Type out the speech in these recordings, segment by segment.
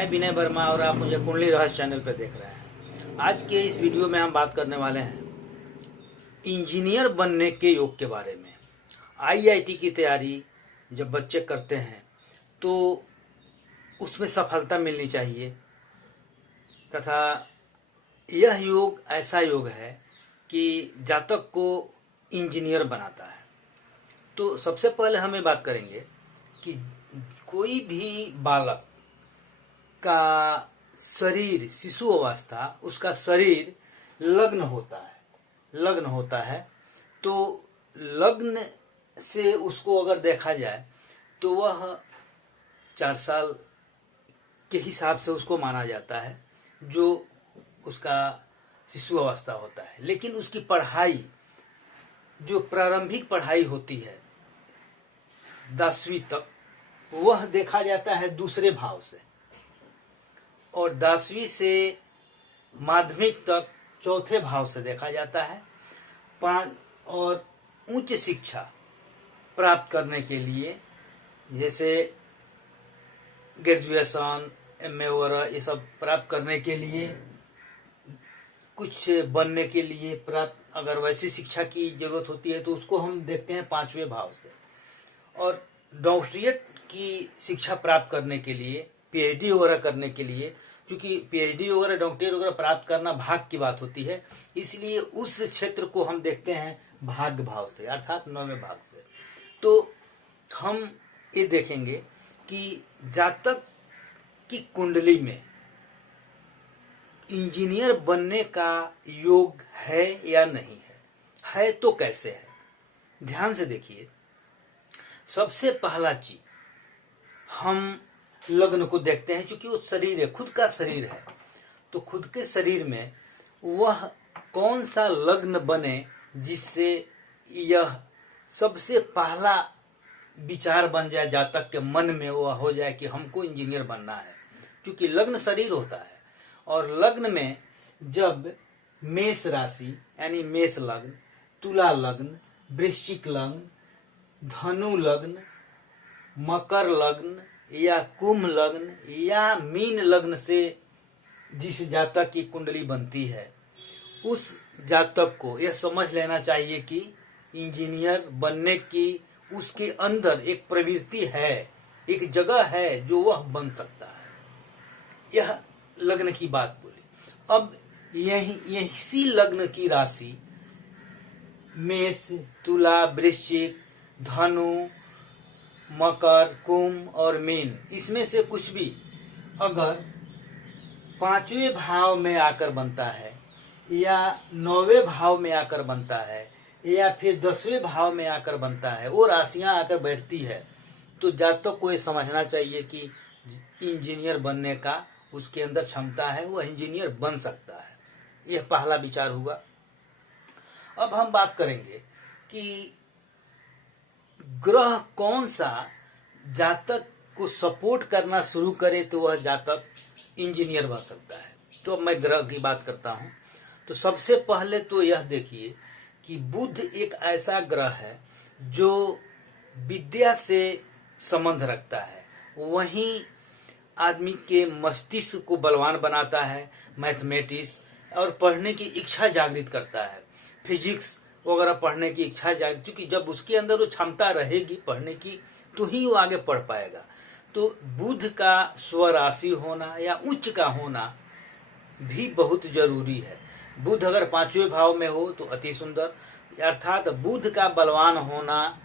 मैं विनय वर्मा और आप मुझे कुंडली रहस्य चैनल पर देख रहे हैं। आज के इस वीडियो में हम बात करने वाले हैं इंजीनियर बनने के योग के बारे में। आईआईटी की तैयारी जब बच्चे करते हैं तो उसमें सफलता मिलनी चाहिए तथा यह योग ऐसा योग है कि जातक को इंजीनियर बनाता है। तो सबसे पहले हम ये बात करेंगे कि कोई भी बालक का शरीर, शिशु अवस्था, उसका शरीर लग्न होता है। तो लग्न से उसको अगर देखा जाए तो वह 4 साल के हिसाब से उसको माना जाता है जो उसका शिशु अवस्था होता है। लेकिन उसकी पढ़ाई, जो प्रारंभिक पढ़ाई होती है 10वीं तक, वह देखा जाता है दूसरे भाव से, और 10वीं से माध्यमिक तक चौथे भाव से देखा जाता है। और उच्च शिक्षा प्राप्त करने के लिए, जैसे ग्रेजुएशन, एमए वगैरह, ये सब प्राप्त करने के लिए, कुछ बनने के लिए प्राप्त अगर वैसी शिक्षा की जरूरत होती है तो उसको हम देखते हैं 5वें भाव से। और डॉक्टरेट की शिक्षा प्राप्त करने के लिए, पीएचडी वगैरह करने के लिए, क्योंकि पीएचडी वगैरह, डॉक्टरेट वगैरह प्राप्त करना भाग्य की बात होती है, इसलिए उस क्षेत्र को हम देखते हैं भाग्य भाव से, अर्थात 9वें भाग से। तो हम ये देखेंगे कि जातक की कुंडली में इंजीनियर बनने का योग है या नहीं है तो कैसे है। ध्यान से देखिए। सबसे पहला चीज हम लग्न को देखते हैं, क्योंकि वो शरीर है, खुद का शरीर है। तो खुद के शरीर में वह कौन सा लग्न बने जिससे यह सबसे पहला विचार बन जाए जातक के मन में, वह हो जाए कि हमको इंजीनियर बनना है। क्योंकि लग्न शरीर होता है, और लग्न में जब मेष राशि यानी मेष लग्न, तुला लग्न, वृश्चिक लग्न, धनु लग्न, मकर लग्न या कुंभ लग्न या मीन लग्न से जिस जातक की कुंडली बनती है, उस जातक को यह समझ लेना चाहिए कि इंजीनियर बनने की उसके अंदर एक प्रवृत्ति है, एक जगह है जो वह बन सकता है। यह लग्न की बात बोली। अब इसी लग्न की राशि मेष, तुला, वृश्चिक, धनु, मकर, कुंभ और मीन, इसमें से कुछ भी अगर 5वें भाव में आकर बनता है या 9वें भाव में आकर बनता है या फिर 10वें भाव में आकर बनता है, वो राशियां आकर बैठती है, तो जातक को ये समझना चाहिए कि इंजीनियर बनने का उसके अंदर क्षमता है, वह इंजीनियर बन सकता है। यह पहला विचार हुआ। अब हम बात करेंगे कि ग्रह कौन सा जातक को सपोर्ट करना शुरू करे तो वह जातक इंजीनियर बन सकता है। तो अब मैं ग्रह की बात करता हूं। तो सबसे पहले तो यह देखिए कि बुध एक ऐसा ग्रह है जो विद्या से संबंध रखता है, वहीं आदमी के मस्तिष्क को बलवान बनाता है, मैथमेटिक्स और पढ़ने की इच्छा जागृत करता है, फिजिक्स वगैरह पढ़ने की इच्छा जागृत, क्योंकि जब उसके अंदर वो क्षमता रहेगी पढ़ने की तो ही वो आगे पढ़ पाएगा। तो बुध का स्वराशि होना या उच्च का होना भी बहुत जरूरी है। बुध अगर 5वें भाव में हो तो अति सुंदर, अर्थात बुध का बलवान होना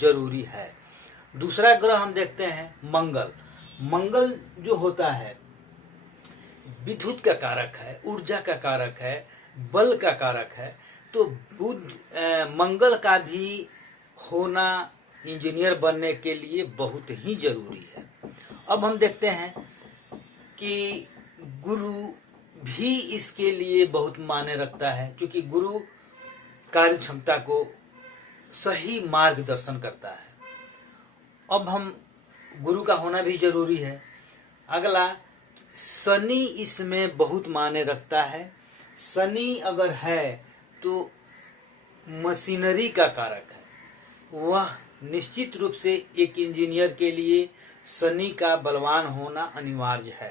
जरूरी है। दूसरा ग्रह हम देखते हैं मंगल। मंगल जो होता है विद्युत का कारक है, ऊर्जा का कारक है, बल का कारक है। तो मंगल का भी होना इंजीनियर बनने के लिए बहुत ही जरूरी है। अब हम देखते हैं कि गुरु भी इसके लिए बहुत मायने रखता है, क्योंकि गुरु कार्य क्षमता को सही मार्गदर्शन करता है। अब हम गुरु का होना भी जरूरी है। अगला, शनि इसमें बहुत मायने रखता है। शनि अगर है तो मशीनरी का कारक है, वह निश्चित रूप से एक इंजीनियर के लिए शनि का बलवान होना अनिवार्य है।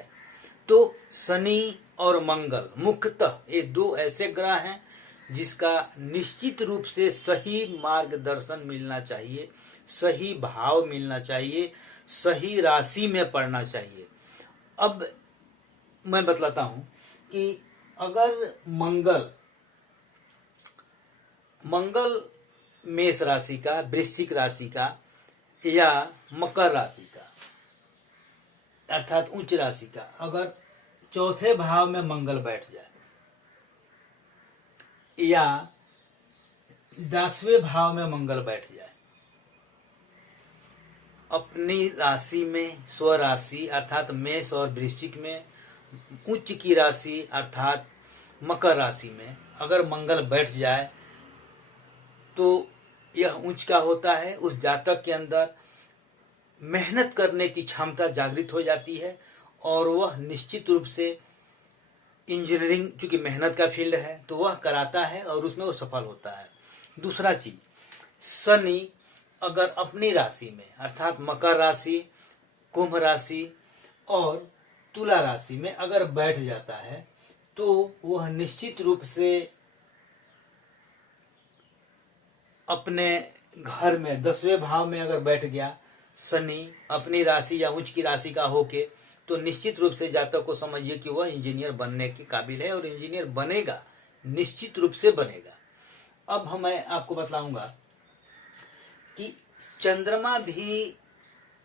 तो शनि और मंगल मुख्यतः ये दो ऐसे ग्रह हैं जिसका निश्चित रूप से सही मार्गदर्शन मिलना चाहिए, सही भाव मिलना चाहिए, सही राशि में पड़ना चाहिए। अब मैं बतलाता हूं कि अगर मंगल मेष राशि का, वृश्चिक राशि का या मकर राशि का अर्थात उच्च राशि का अगर चौथे भाव में मंगल बैठ जाए या 10वें भाव में मंगल बैठ जाए, अपनी राशि में स्वराशि अर्थात मेष और वृश्चिक में, उच्च की राशि अर्थात मकर राशि में अगर मंगल बैठ जाए तो यह उच्च का होता है। उस जातक के अंदर मेहनत करने की क्षमता जागृत हो जाती है और वह निश्चित रूप से इंजीनियरिंग, चूंकि मेहनत का फील्ड है तो वह कराता है और उसमें वो सफल होता है। दूसरा चीज, शनि अगर अपनी राशि में अर्थात मकर राशि, कुंभ राशि और तुला राशि में अगर बैठ जाता है तो वह निश्चित रूप से अपने घर में 10वें भाव में अगर बैठ गया शनि अपनी राशि या उच्च की राशि का होके, तो निश्चित रूप से जातक को समझिए कि वह इंजीनियर बनने के काबिल है और इंजीनियर बनेगा, निश्चित रूप से बनेगा। अब मैं आपको बताऊंगा कि चंद्रमा भी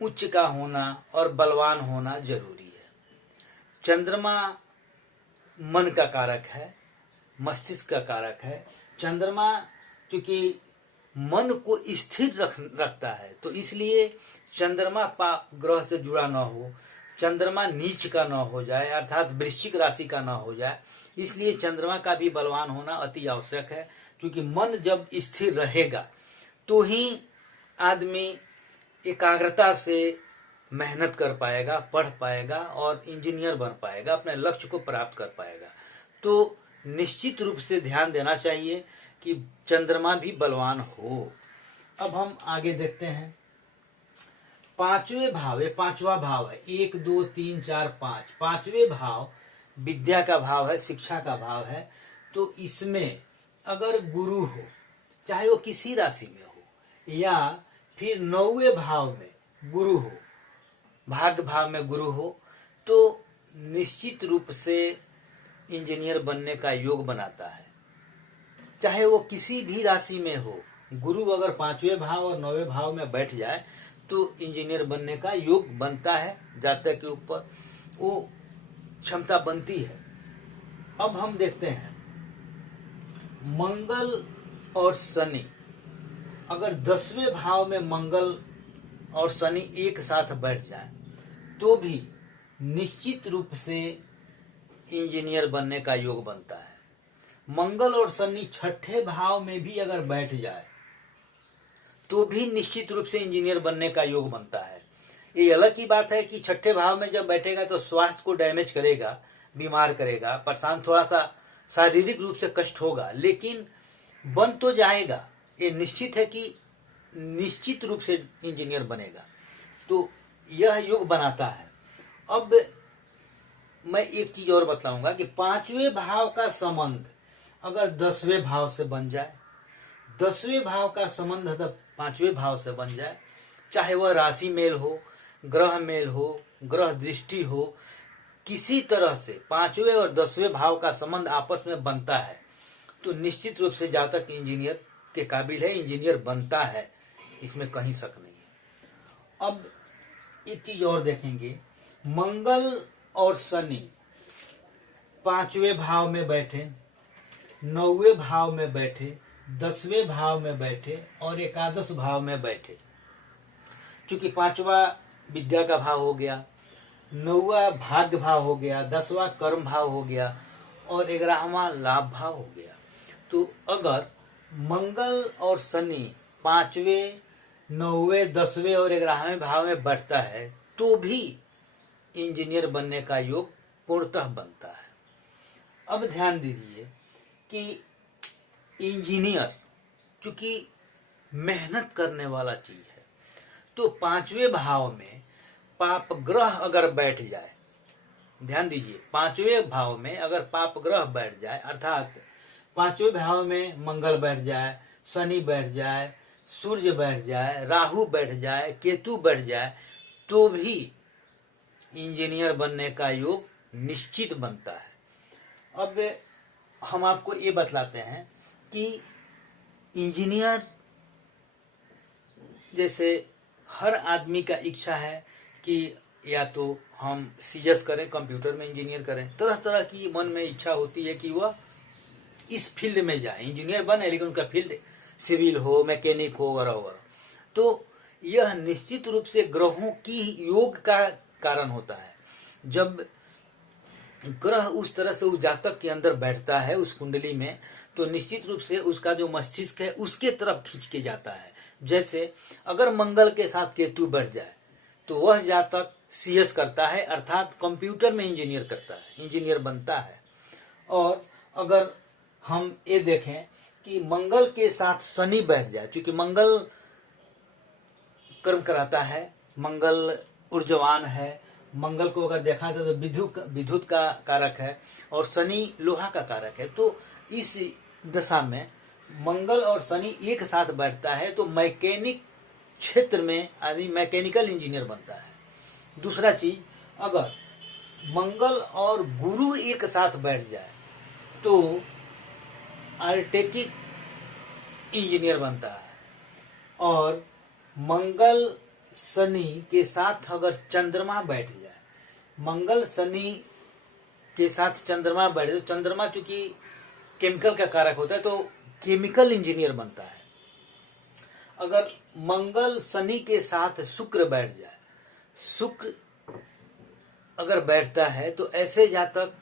उच्च का होना और बलवान होना जरूरी है। चंद्रमा मन का कारक है, मस्तिष्क का कारक है। चंद्रमा क्योंकि मन को स्थिर रखता है तो इसलिए चंद्रमा पाप ग्रह से जुड़ा न हो, चंद्रमा नीच का न हो जाए अर्थात वृश्चिक राशि का न हो जाए, इसलिए चंद्रमा का भी बलवान होना अति आवश्यक है। क्योंकि मन जब स्थिर रहेगा तो ही आदमी एकाग्रता से मेहनत कर पाएगा, पढ़ पाएगा और इंजीनियर बन पाएगा, अपने लक्ष्य को प्राप्त कर पाएगा। तो निश्चित रूप से ध्यान देना चाहिए कि चंद्रमा भी बलवान हो। अब हम आगे देखते हैं, पांचवें भाव है, पांचवा भाव है, 1 2 3 4 5, पांचवें भाव विद्या का भाव है, शिक्षा का भाव है। तो इसमें अगर गुरु हो, चाहे वो किसी राशि में हो, या फिर 9वें भाव में गुरु हो, भाग्य भाव में गुरु हो, तो निश्चित रूप से इंजीनियर बनने का योग बनाता है। चाहे वो किसी भी राशि में हो, गुरु अगर 5वें भाव और 9वें भाव में बैठ जाए तो इंजीनियर बनने का योग बनता है, जातक के ऊपर वो क्षमता बनती है। अब हम देखते हैं मंगल और शनि, अगर 10वें भाव में मंगल और शनि एक साथ बैठ जाए तो भी निश्चित रूप से इंजीनियर बनने का योग बनता है। मंगल और शनि 6ठे भाव में भी अगर बैठ जाए तो भी निश्चित रूप से इंजीनियर बनने का योग बनता है। ये अलग की बात है कि 6ठे भाव में जब बैठेगा तो स्वास्थ्य को डैमेज करेगा, बीमार करेगा, परेशान, थोड़ा सा शारीरिक रूप से कष्ट होगा, लेकिन बन तो जाएगा। ये निश्चित है कि निश्चित रूप से इंजीनियर बनेगा। तो यह योग बनाता है। अब मैं एक चीज और बताऊंगा कि 5वें भाव का संबंध अगर 10वें भाव से बन जाए, 10वें भाव का संबंध अगर 5वें भाव से बन जाए, चाहे वह राशि मेल हो, ग्रह मेल हो, ग्रह दृष्टि हो, किसी तरह से 5वें और 10वें भाव का संबंध आपस में बनता है तो निश्चित रूप से जातक इंजीनियर के काबिल है, इंजीनियर बनता है, इसमें कहीं शक नहीं है। अब एक चीज और देखेंगे, मंगल और शनि 5वें भाव में बैठे, 9वें भाव में बैठे, 10वें भाव में बैठे और एकादश भाव में बैठे। क्योंकि 5वां विद्या का भाव हो गया, 9वां भाग्य भाव हो गया, 10वां कर्म भाव हो गया और 11वां लाभ भाव हो गया। तो अगर मंगल और शनि 5वें, 9वें, 10वें और 11वें भाव में बैठता है तो भी इंजीनियर बनने का योग पूर्णतः बनता है। अब ध्यान दीजिए कि इंजीनियर क्योंकि मेहनत करने वाला चीज है, तो 5वें भाव में पाप ग्रह अगर बैठ जाए, ध्यान दीजिए, पांचवें भाव में अगर पाप ग्रह बैठ जाए, अर्थात पांचवें भाव में मंगल बैठ जाए, शनि बैठ जाए, सूर्य बैठ जाए, राहु बैठ जाए, केतु बैठ जाए, तो भी इंजीनियर बनने का योग निश्चित बनता है। अब हम आपको ये बतलाते हैं कि इंजीनियर, जैसे हर आदमी का इच्छा है कि या तो हम सीएस करें, कंप्यूटर में इंजीनियर करें, तरह तरह की मन में इच्छा होती है कि वह इस फील्ड में जाए, इंजीनियर बने, लेकिन उनका फील्ड सिविल हो, मैकेनिक हो, वगैरह वगैरह। तो यह निश्चित रूप से ग्रहों की योग का कारण होता है। जब ग्रह उस तरह से उस जातक के अंदर बैठता है, उस कुंडली में, तो निश्चित रूप से उसका जो मस्तिष्क है उसके तरफ खींच के जाता है। जैसे अगर मंगल के साथ केतु बैठ जाए तो वह जातक सीएस करता है, अर्थात कंप्यूटर में इंजीनियर करता है, इंजीनियर बनता है। और अगर हम ये देखें कि मंगल के साथ शनि बैठ जाए, क्योंकि मंगल कर्म कराता है, मंगल ऊर्जवान है, मंगल को अगर देखा जाए तो विद्युत का कारक है और शनि लोहा का कारक है। तो इस दशा में मंगल और शनि एक साथ बैठता है तो मैकेनिक क्षेत्र में आदमी मैकेनिकल इंजीनियर बनता है। दूसरा चीज, अगर मंगल और गुरु एक साथ बैठ जाए तो आर्टिटिक इंजीनियर बनता है। और मंगल शनि के साथ अगर चंद्रमा बैठ जाए, मंगल शनि के साथ चंद्रमा बैठ जाए, चंद्रमा चूंकि केमिकल का कारक होता है तो केमिकल इंजीनियर बनता है। अगर मंगल शनि के साथ शुक्र बैठ जाए, शुक्र अगर बैठता है तो ऐसे जातक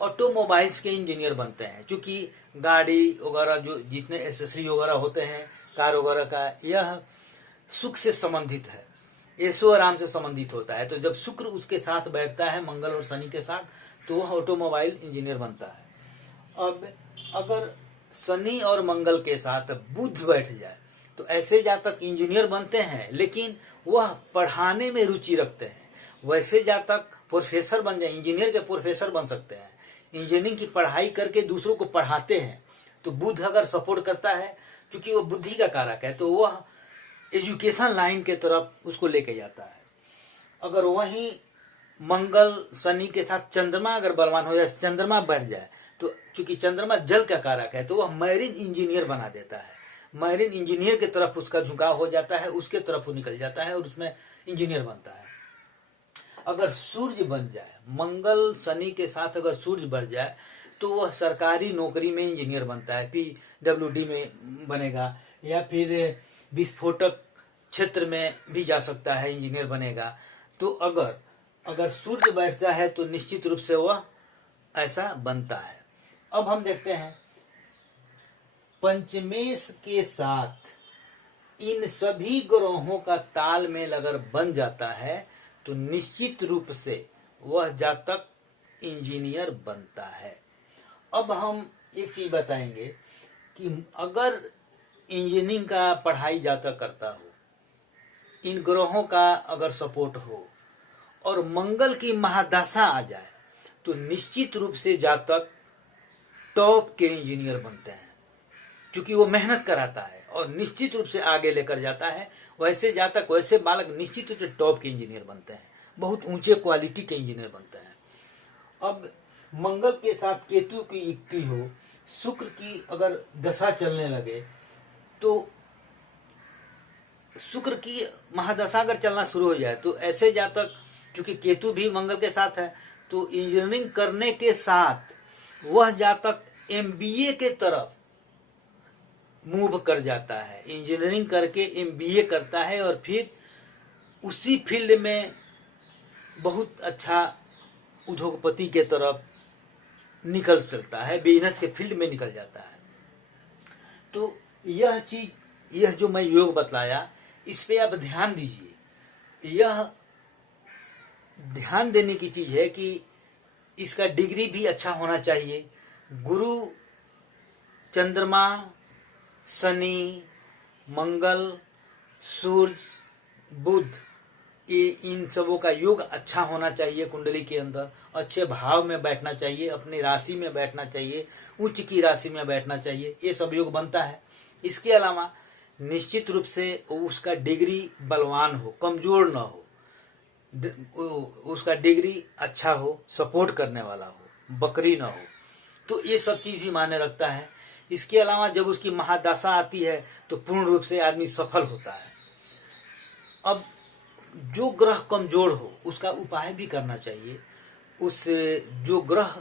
ऑटोमोबाइल्स के इंजीनियर बनते हैं, क्योंकि गाड़ी वगैरह जो जितने एसेसरी वगैरह होते हैं कार वगैरह का, यह सुख से संबंधित है, ऐशो आराम से संबंधित होता है। तो जब शुक्र उसके साथ बैठता है मंगल और शनि के साथ, तो वह ऑटोमोबाइल इंजीनियर बनता है। अब अगर शनि और मंगल के साथ बुध बैठ जाए तो ऐसे जातक इंजीनियर बनते हैं, लेकिन वह पढ़ाने में रुचि रखते हैं। वैसे जातक प्रोफेसर बन जाए, इंजीनियर के प्रोफेसर बन सकते हैं, इंजीनियरिंग की पढ़ाई करके दूसरों को पढ़ाते हैं। तो बुध अगर सपोर्ट करता है, क्योंकि वह बुद्धि का कारक है, तो वह एजुकेशन लाइन के तरफ उसको लेके जाता है। अगर वहीं मंगल शनि के साथ चंद्रमा अगर बलवान हो जाए, चंद्रमा बैठ जाए, तो चूंकि चंद्रमा जल का कारक है तो वह मैरीन इंजीनियर बना देता है। मैरीन इंजीनियर की तरफ उसका झुकाव हो जाता है, उसके तरफ वो निकल जाता है और उसमें इंजीनियर बनता है। अगर सूर्य बन जाए, मंगल शनि के साथ अगर सूर्य बढ़ जाए तो वह सरकारी नौकरी में इंजीनियर बनता है, PWD में बनेगा, या फिर विस्फोटक क्षेत्र में भी जा सकता है, इंजीनियर बनेगा। तो अगर सूर्य बैठता है तो निश्चित रूप से वह ऐसा बनता है। अब हम देखते हैं पंचमेश के साथ इन सभी ग्रहों का तालमेल अगर बन जाता है तो निश्चित रूप से वह जातक इंजीनियर बनता है। अब हम एक चीज बताएंगे कि अगर इंजीनियरिंग का पढ़ाई जातक करता हो, इन ग्रहों का अगर सपोर्ट हो और मंगल की महादशा आ जाए तो निश्चित रूप से जातक टॉप के इंजीनियर बनते हैं, क्योंकि वो मेहनत कराता है और निश्चित रूप से आगे लेकर जाता है। वैसे जातक, वैसे बालक निश्चित रूप से टॉप के इंजीनियर बनते हैं, बहुत ऊंचे क्वालिटी के इंजीनियर बनते हैं। अब मंगल के साथ केतु की युक्ति हो, शुक्र की अगर दशा चलने लगे तो शुक्र की महादशा अगर चलना शुरू हो जाए तो ऐसे जातक, क्योंकि केतु भी मंगल के साथ है, तो इंजीनियरिंग करने के साथ वह जातक MBA के तरफ मूव कर जाता है, इंजीनियरिंग करके MBA करता है और फिर उसी फील्ड में बहुत अच्छा उद्योगपति के तरफ निकल चलता है, बिजनेस के फील्ड में निकल जाता है। तो यह चीज, यह जो मैं योग बतलाया, इस पे आप ध्यान दीजिए। यह ध्यान देने की चीज है कि इसका डिग्री भी अच्छा होना चाहिए। गुरु, चंद्रमा, शनि, मंगल, सूर्य, बुध, ये इन सबों का योग अच्छा होना चाहिए कुंडली के अंदर। अच्छे भाव में बैठना चाहिए, अपनी राशि में बैठना चाहिए, उच्च की राशि में बैठना चाहिए, ये सब योग बनता है। इसके अलावा निश्चित रूप से उसका डिग्री बलवान हो, कमजोर ना हो, उसका डिग्री अच्छा हो, सपोर्ट करने वाला हो, बकरी ना हो, तो ये सब चीज भी मायने रखता है। इसके अलावा जब उसकी महादशा आती है तो पूर्ण रूप से आदमी सफल होता है। अब जो ग्रह कमजोर हो उसका उपाय भी करना चाहिए। उस जो ग्रह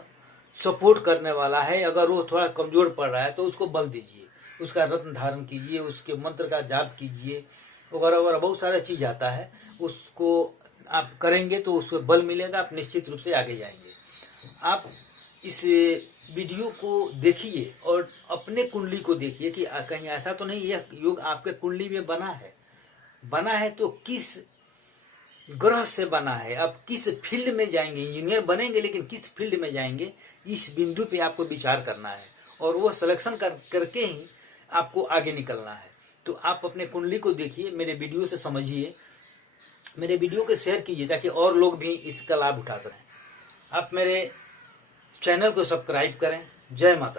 सपोर्ट करने वाला है अगर वो थोड़ा कमजोर पड़ रहा है तो उसको बल दीजिए, उसका रत्न धारण कीजिए, उसके मंत्र का जाप कीजिए, वगैरह वगैरह बहुत सारा चीज आता है। उसको आप करेंगे तो उसको बल मिलेगा, आप निश्चित रूप से आगे जाएंगे। आप इस वीडियो को देखिए और अपने कुंडली को देखिए कि कहीं ऐसा तो नहीं यह योग आपके कुंडली में बना है तो किस ग्रह से बना है, आप किस फील्ड में जाएंगे, इंजीनियर बनेंगे लेकिन किस फील्ड में जाएंगे, इस बिंदु पे आपको विचार करना है और वो सिलेक्शन करके ही आपको आगे निकलना है। तो आप अपने कुंडली को देखिए, मेरे वीडियो से समझिए, मेरे वीडियो को शेयर कीजिए ताकि और लोग भी इसका लाभ उठा सकें। आप मेरे चैनल को सब्सक्राइब करें। जय माता।